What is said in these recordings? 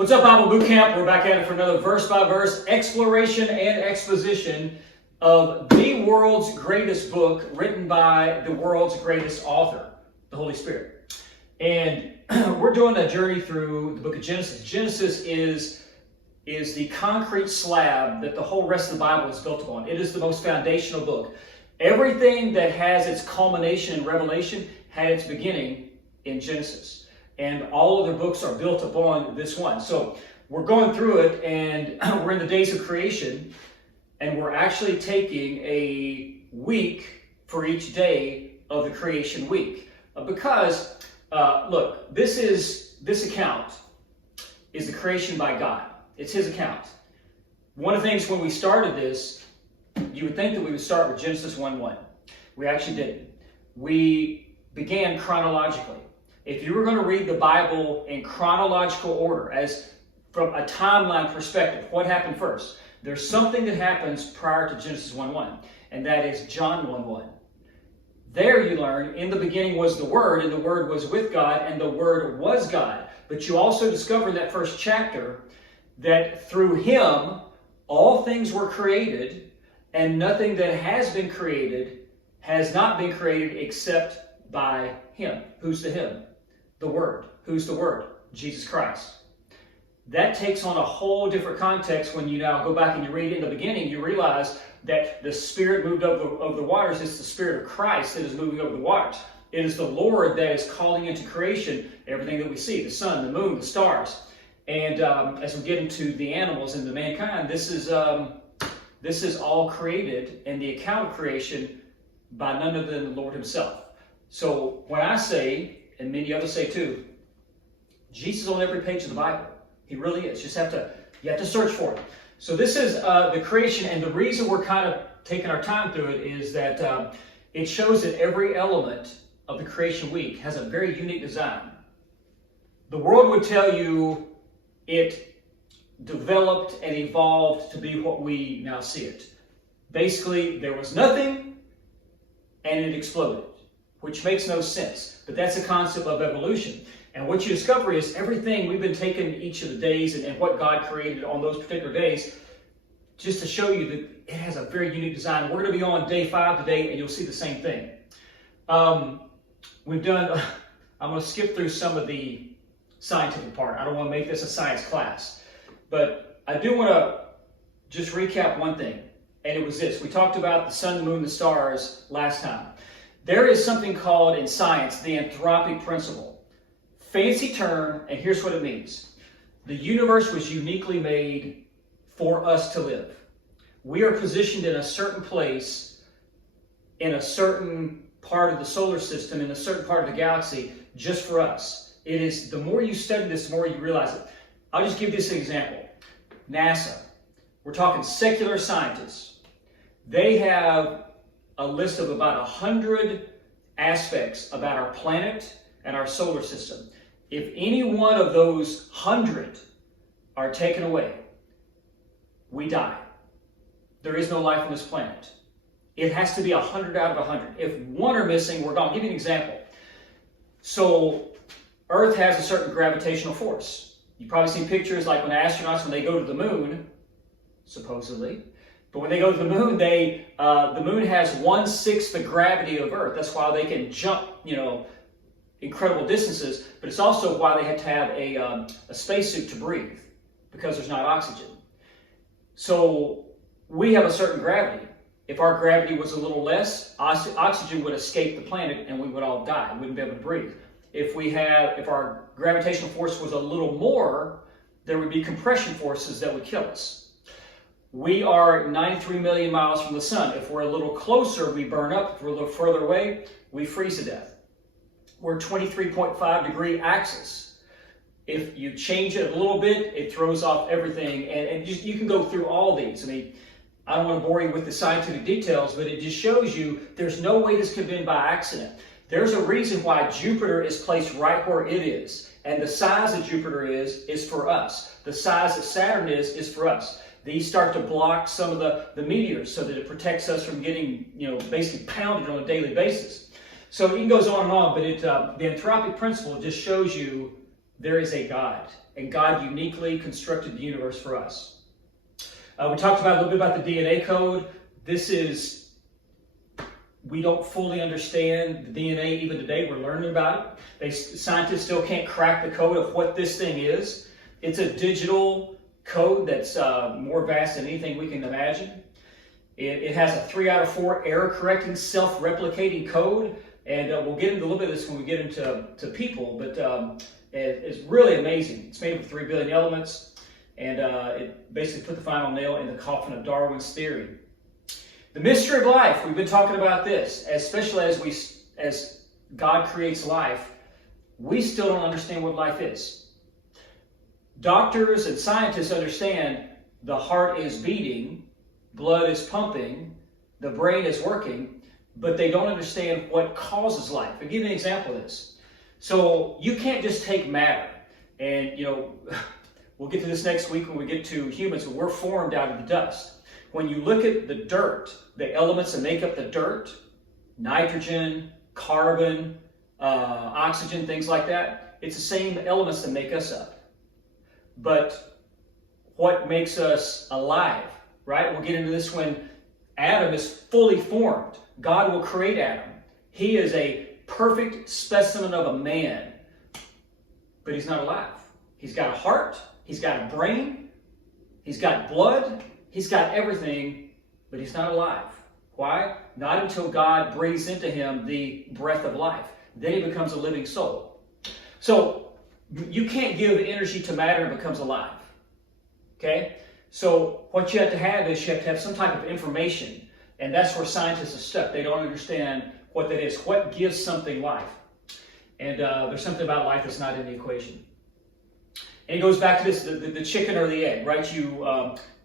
What's up, Bible Boot Camp? We're back at it for another verse-by-verse exploration and exposition of the world's greatest book written by the world's greatest author, the Holy Spirit. And we're doing a journey through the book of Genesis. Genesis is the concrete slab that the whole rest of the Bible is built upon. It is the most foundational book. Everything that has its culmination in Revelation had its beginning in Genesis. And all other books are built upon this one. So we're going through it, and we're in the days of creation, and we're actually taking a week for each day of the creation week. Because, look, this account is the creation by God. It's His account. One of the things when we started this, you would think that we would start with Genesis 1:1. We actually didn't. We began chronologically. If you were going to read the Bible in chronological order, as from a timeline perspective, what happened first? There's something that happens prior to Genesis 1:1, and that is John 1:1. There you learn, in the beginning was the Word, and the Word was with God, and the Word was God. But you also discover in that first chapter that through Him, all things were created, and nothing that has been created has not been created except by Him. Who's the Him? The Word. Who's the Word? Jesus Christ. That takes on a whole different context when you now go back and you read in the beginning, you realize that the Spirit moved over the waters. It's the Spirit of Christ that is moving over the waters. It is the Lord that is calling into creation everything that we see, the sun, the moon, the stars. And as we get into the animals and the mankind, this is all created in the account of creation by none other than the Lord Himself. So when I say, and many others say too, Jesus is on every page of the Bible. He really is. You have to search for it. So this is the creation, and the reason we're kind of taking our time through it is that it shows that every element of the creation week has a very unique design. The world would tell you it developed and evolved to be what we now see it. Basically, there was nothing, and it exploded, which makes no sense. But that's the concept of evolution. And what you discover is everything we've been taking each of the days and what God created on those particular days, just to show you that it has a very unique design. We're going to be on day 5 today, and you'll see the same thing. I'm going to skip through some of the scientific part. I don't want to make this a science class. But I do want to just recap one thing, and it was this. We talked about the sun, the moon, the stars last time. There is something called, in science, the anthropic principle. Fancy term, and here's what it means. The universe was uniquely made for us to live. We are positioned in a certain place, in a certain part of the solar system, in a certain part of the galaxy, just for us. It is, the more you study this, the more you realize it. I'll just give this an example. NASA. We're talking secular scientists. They have a list of about 100 aspects about our planet and our solar system. If any one of those 100 are taken away, we die. There is no life on this planet. It has to be 100 out of 100. If one are missing, we're gone. I'll give you an example. So Earth has a certain gravitational force. You've probably seen pictures like when astronauts, when they go to the moon, supposedly, but when they go to the moon, the moon has 1/6 the gravity of Earth. That's why they can jump, incredible distances. But it's also why they have to have a spacesuit to breathe, because there's not oxygen. So we have a certain gravity. If our gravity was a little less, oxygen would escape the planet, and we would all die. We wouldn't be able to breathe. If our gravitational force was a little more, there would be compression forces that would kill us. We are 93 million miles from the sun. If we're a little closer, we burn up. If we're a little further away, we freeze to death. We're 23.5 degree axis. If you change it a little bit, it throws off everything. And you can go through all these. I mean, I don't want to bore you with the scientific details, but it just shows you there's no way this could have been by accident. There's a reason why Jupiter is placed right where it is. And the size that Jupiter is for us. The size that Saturn is for us. These start to block some of the meteors so that it protects us from getting, basically pounded on a daily basis. So it goes on and on, but the anthropic principle just shows you there is a God, and God uniquely constructed the universe for us. We talked about a little bit about the DNA code. We don't fully understand the DNA even today. We're learning about it. Scientists still can't crack the code of what this thing is. It's a digital code that's more vast than anything we can imagine. It has a 3 out of 4 error-correcting, self-replicating code, and we'll get into a little bit of this when we get into people, but it's really amazing. It's made up of 3 billion elements, and it basically put the final nail in the coffin of Darwin's theory. The mystery of life, we've been talking about this, especially as God creates life, we still don't understand what life is. Doctors and scientists understand the heart is beating, blood is pumping, the brain is working, but they don't understand what causes life. I'll give you an example of this. So you can't just take matter, and we'll get to this next week when we get to humans, but we're formed out of the dust. When you look at the dirt, the elements that make up the dirt, nitrogen, carbon, oxygen, things like that, it's the same elements that make us up. But what makes us alive, right? We'll get into this when Adam is fully formed. God will create Adam. He is a perfect specimen of a man, but he's not alive. He's got a heart, he's got a brain, he's got blood, he's got everything, but he's not alive. Why? Not until God breathes into him the breath of life. Then he becomes a living soul. So you can't give energy to matter and it becomes alive. Okay? So what you have to have is you have to have some type of information. And that's where scientists are stuck. They don't understand what that is. What gives something life? And there's something about life that's not in the equation. And it goes back to this, the chicken or the egg, right?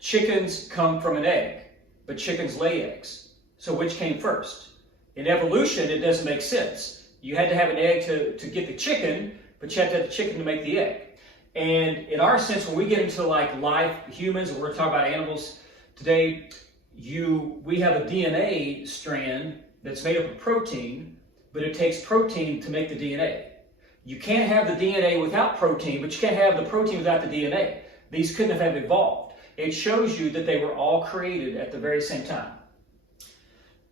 Chickens come from an egg, but chickens lay eggs. So which came first? In evolution, it doesn't make sense. You had to have an egg to get the chicken, but you had to have the chicken to make the egg. And in our sense, when we get into like life, humans, and we're talking about animals today, we have a DNA strand that's made up of protein, but it takes protein to make the DNA. You can't have the DNA without protein, but you can't have the protein without the DNA. These couldn't have evolved. It shows you that they were all created at the very same time.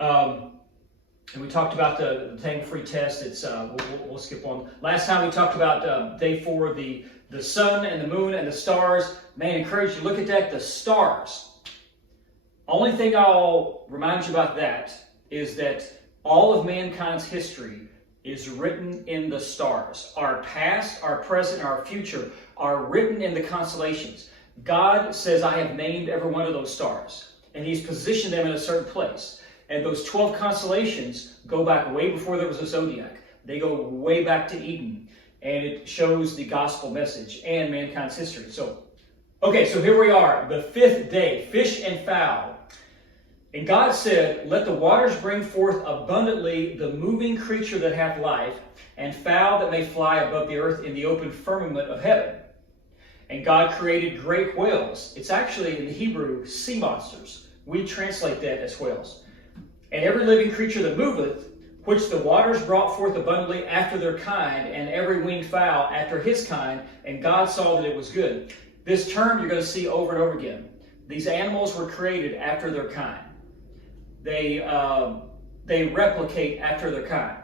And we talked about the Tangle-Free test. It's we'll skip on. Last time we talked about day 4, the sun and the moon and the stars. Man, I encourage you to look at that. The stars. Only thing I'll remind you about that is that all of mankind's history is written in the stars. Our past, our present, and our future are written in the constellations. God says, I have named every one of those stars, and he's positioned them in a certain place. And those 12 constellations go back way before there was a zodiac. They go way back to Eden, and it shows the gospel message and mankind's history. So here we are, the 5th day, fish and fowl. And God said, let the waters bring forth abundantly the moving creature that hath life, and fowl that may fly above the earth in the open firmament of heaven. And God created great whales. It's actually in the Hebrew, sea monsters. We translate that as whales. And every living creature that moveth, which the waters brought forth abundantly after their kind, and every winged fowl after his kind, and God saw that it was good. This term you're going to see over and over again. These animals were created after their kind. They replicate after their kind.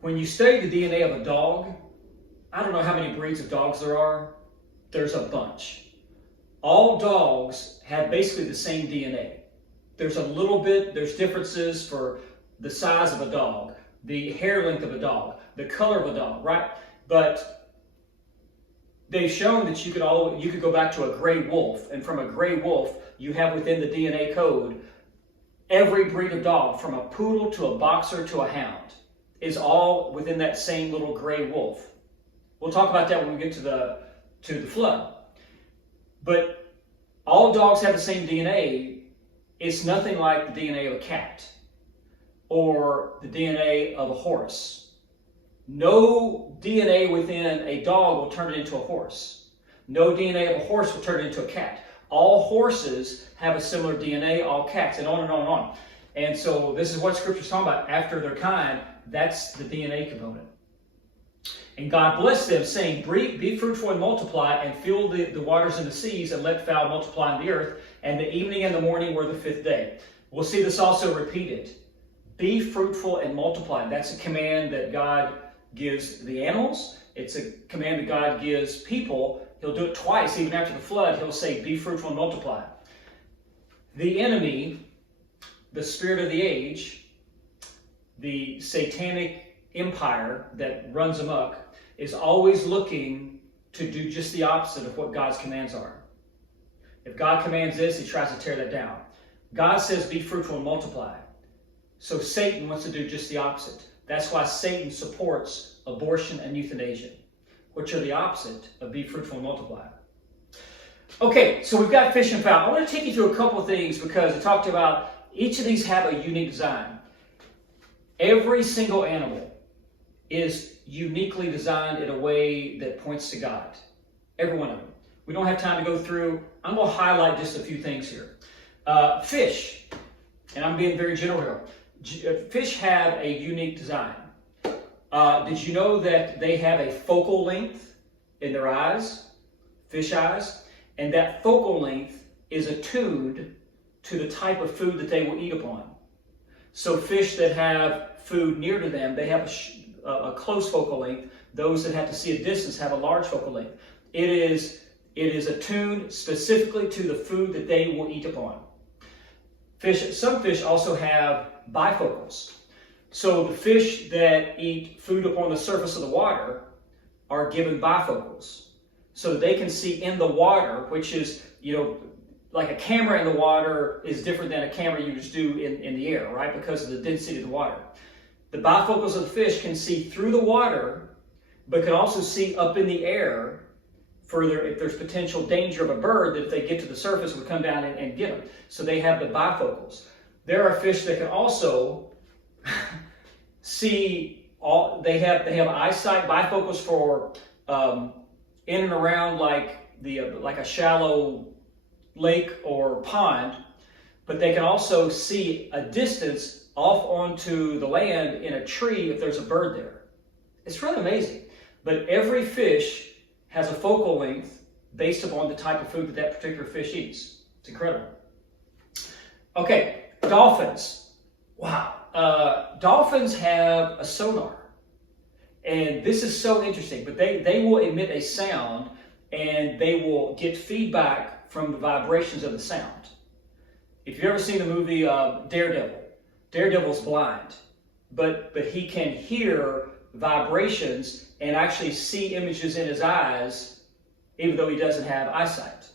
When you study the DNA of a dog, I don't know how many breeds of dogs there are. There's a bunch. All dogs have basically the same DNA. There's there's differences for the size of a dog, the hair length of a dog, the color of a dog, right? But they've shown that you could go back to a gray wolf, and from a gray wolf, you have within the DNA code every breed of dog, from a poodle to a boxer to a hound, is all within that same little gray wolf. We'll talk about that when we get to the flood. But all dogs have the same DNA. It's nothing like the DNA of a cat or the DNA of a horse. No DNA within a dog will turn it into a horse. No DNA of a horse will turn it into a cat. All horses have a similar DNA, all cats, and on and on and on. And so this is what Scripture's talking about. After their kind, that's the DNA component. And God blessed them, saying, be fruitful and multiply, and fill the waters and the seas, and let fowl multiply on the earth. And the evening and the morning were the fifth day. We'll see this also repeated. Be fruitful and multiply. That's a command that God gives the animals. It's a command that God gives people. He'll do it twice. Even after the flood, he'll say, be fruitful and multiply. The enemy, the spirit of the age, the satanic empire that runs amok, is always looking to do just the opposite of what God's commands are. If God commands this, he tries to tear that down. God says, be fruitful and multiply. So Satan wants to do just the opposite. That's why Satan supports abortion and euthanasia, which are the opposite of be fruitful and multiply. Okay, so we've got fish and fowl. I want to take you through a couple of things because I talked about each of these have a unique design. Every single animal is uniquely designed in a way that points to God. Every one of them. We don't have time to go through. I'm going to highlight just a few things here. Fish, and I'm being very general here. Fish have a unique design. Did you know that they have a focal length in their eyes, fish eyes, and that focal length is attuned to the type of food that they will eat upon. So fish that have food near to them, they have a close focal length. Those that have to see a distance have a large focal length. It is attuned specifically to the food that they will eat upon. Some fish also have bifocals. So the fish that eat food upon the surface of the water are given bifocals. So that they can see in the water, which is, like a camera in the water is different than a camera you just do in the air, right? Because of the density of the water. The bifocals of the fish can see through the water, but can also see up in the air further if there's potential danger of a bird that if they get to the surface would come down and get them. So they have the bifocals. There are fish that can also see they have eyesight bifocals for in and around like a shallow lake or pond, but they can also see a distance off onto the land in a tree if there's a bird there. It's really amazing. But every fish has a focal length based upon the type of food that particular fish eats. It's incredible. Okay, dolphins. Wow. Dolphins have a sonar. And this is so interesting, but they will emit a sound and they will get feedback from the vibrations of the sound. If you've ever seen the movie Daredevil, Daredevil's blind, but he can hear vibrations and actually see images in his eyes, even though he doesn't have eyesight.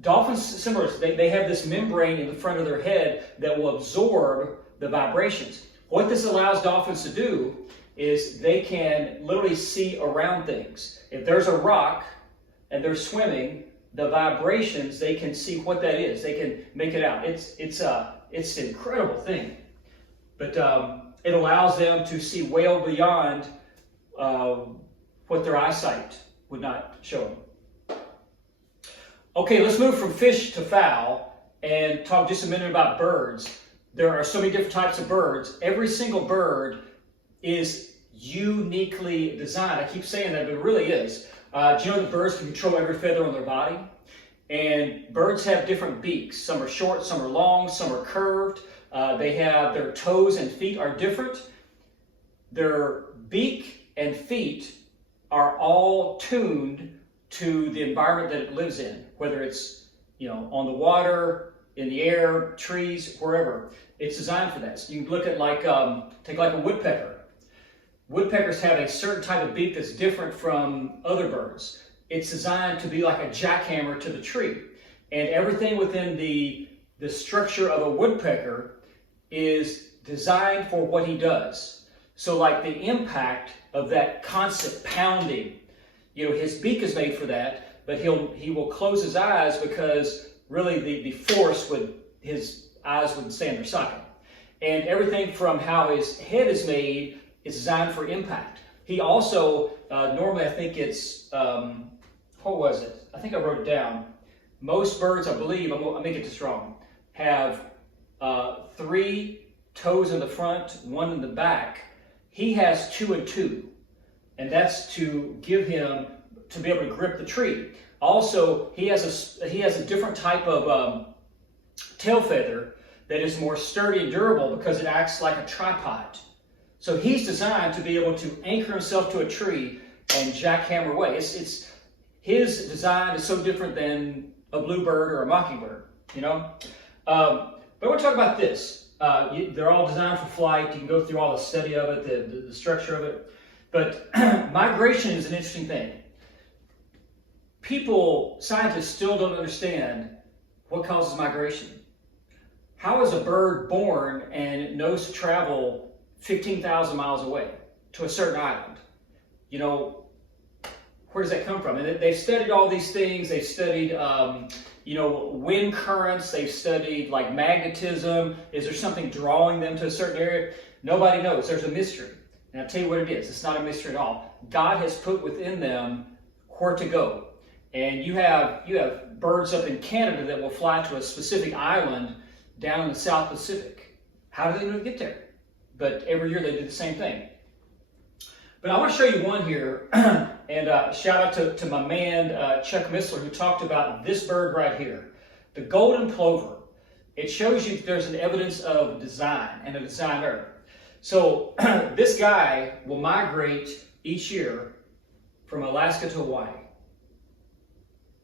Dolphins, similar, they have this membrane in the front of their head that will absorb the vibrations. What this allows dolphins to do is they can literally see around things. If there's a rock and they're swimming, the vibrations, they can see what that is. They can make it out. It's an incredible thing. But it allows them to see well beyond what their eyesight would not show them. Okay, let's move from fish to fowl and talk just a minute about birds. There are so many different types of birds. Every single bird is uniquely designed. I keep saying that, but it really is. Do you know that birds can control every feather on their body? And birds have different beaks. Some are short, some are long, some are curved. They have their toes and feet are different. Their beak and feet are all tuned to the environment that it lives in, whether it's on the water, in the air, trees, wherever. It's designed for that. So you can look at take like a woodpecker. Woodpeckers have a certain type of beak that's different from other birds. It's designed to be like a jackhammer to the tree. And everything within the structure of a woodpecker is designed for what he does. So like the impact of that constant pounding, his beak is made for that, but he will close his eyes because really the force his eyes would stay in their socket. And everything from how his head is made is designed for impact. He also, normally I think it's, what was it? I think I wrote it down. Most birds, I believe, I may get this wrong, have 3 toes in the front, 1 in the back. He has 2 and 2. and that's to give him to be able to grip the tree. Also, he has a different type of tail feather that is more sturdy and durable because it acts like a tripod. So he's designed to be able to anchor himself to a tree and jackhammer away. It's his design is so different than a bluebird or a mockingbird, you know. But I want to talk about this. They're all designed for flight. You can go through all the study of it, the structure of it. But migration is an interesting thing. Scientists still don't understand what causes migration. How is a bird born and it knows to travel 15,000 miles away to a certain island? You know, where does that come from? And they've studied all these things. They've studied, wind currents. They've studied like magnetism. Is there something drawing them to a certain area? Nobody knows. There's a mystery. And I'll tell you what it is. It's not a mystery at all. God has put within them where to go. And you have birds up in Canada that will fly to a specific island down in the South Pacific. How do they know to get there? But every year they do the same thing. But I want to show you one here, and shout out to my man Chuck Missler, who talked about this bird right here, the golden plover. It shows you that there's an evidence of design and a designer. So this guy will migrate each year from Alaska to Hawaii.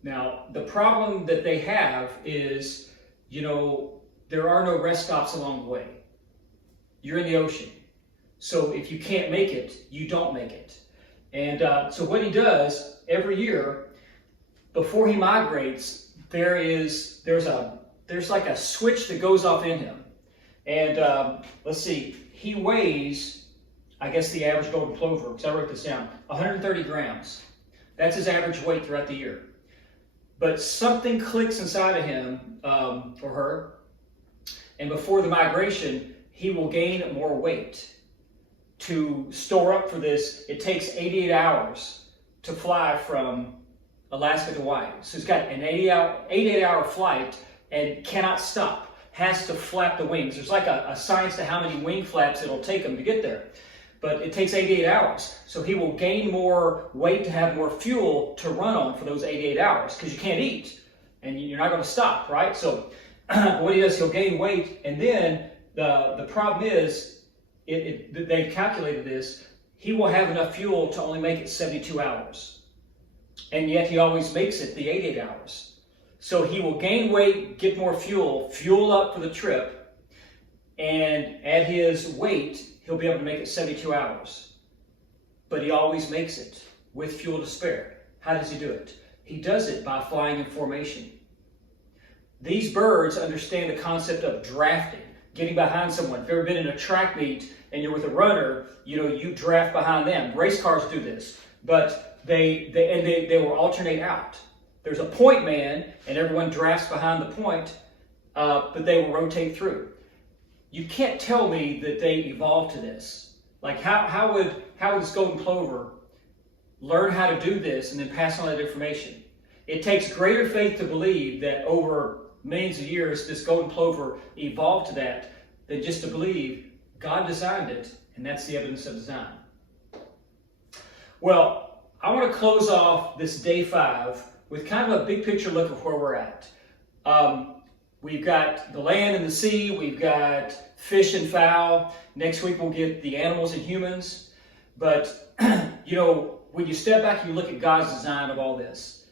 Now, the problem that they have is, there are no rest stops along the way. You're in the ocean. So if you can't make it, you don't make it. And so what he does every year, before he migrates, there's like a switch that goes off in him. And let's see, he weighs, I guess the average golden plover, because I wrote this down, 130 grams. That's his average weight throughout the year. But something clicks inside of him or her, and before the migration, he will gain more weight. To store up for this, it takes 88 hours to fly from Alaska to Hawaii. So he's got an 88-hour flight and cannot stop. Has to flap the wings. There's like a science to how many wing flaps it'll take him to get there. But it takes 88 hours. So he will gain more weight to have more fuel to run on for those 88 hours because you can't eat and you're not going to stop, right? So what he does, he'll gain weight, and then the problem is, they've calculated this, he will have enough fuel to only make it 72 hours. And yet he always makes it the 88 hours. So he will gain weight, get more fuel up for the trip, and at his weight, he'll be able to make it 72 hours. But he always makes it with fuel to spare. How does he do it? He does it by flying in formation. These birds understand the concept of drafting, getting behind someone. If you've ever been in a track meet and you're with a runner, you draft behind them. Race cars do this, but they will alternate out. There's a point man, and everyone drafts behind the point, but they will rotate through. You can't tell me that they evolved to this. Like how would this golden plover learn how to do this and then pass on that information? It takes greater faith to believe that over millions of years this golden plover evolved to that than just to believe God designed it, and that's the evidence of design. Well, I want to close off this day 5 with kind of a big picture look of where we're at. We've got the land and the sea, we've got fish and fowl. Next week we'll get the animals and humans. But, when you step back and you look at God's design of all this,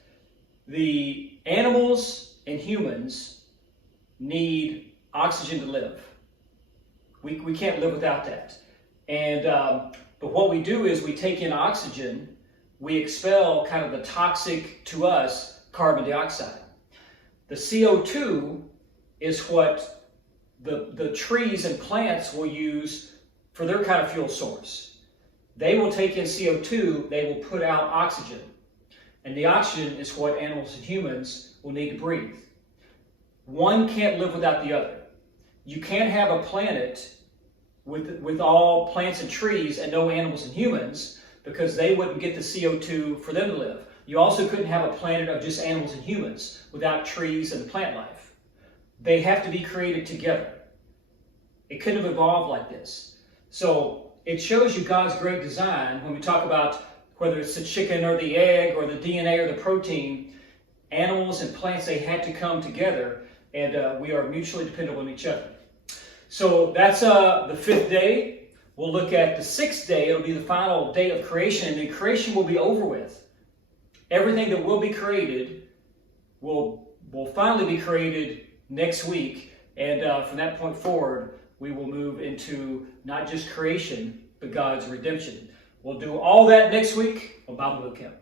the animals and humans need oxygen to live. We can't live without that. And but what we do is we take in oxygen, we expel kind of the toxic to us carbon dioxide. The CO2 is what the trees and plants will use for their kind of fuel source. They will take in CO2, they will put out oxygen. And the oxygen is what animals and humans will need to breathe. One can't live without the other. You can't have a planet with all plants and trees and no animals and humans because they wouldn't get the CO2 for them to live. You also couldn't have a planet of just animals and humans without trees and plant life. They have to be created together. It couldn't have evolved like this. So it shows you God's great design when we talk about whether it's the chicken or the egg or the DNA or the protein, animals and plants, they had to come together, and we are mutually dependent on each other. So that's the 5th day. We'll look at the 6th day. It'll be the final day of creation, and then creation will be over with. Everything that will be created will finally be created next week, and from that point forward, we will move into not just creation, but God's redemption. We'll do all that next week on Bible Boot Camp.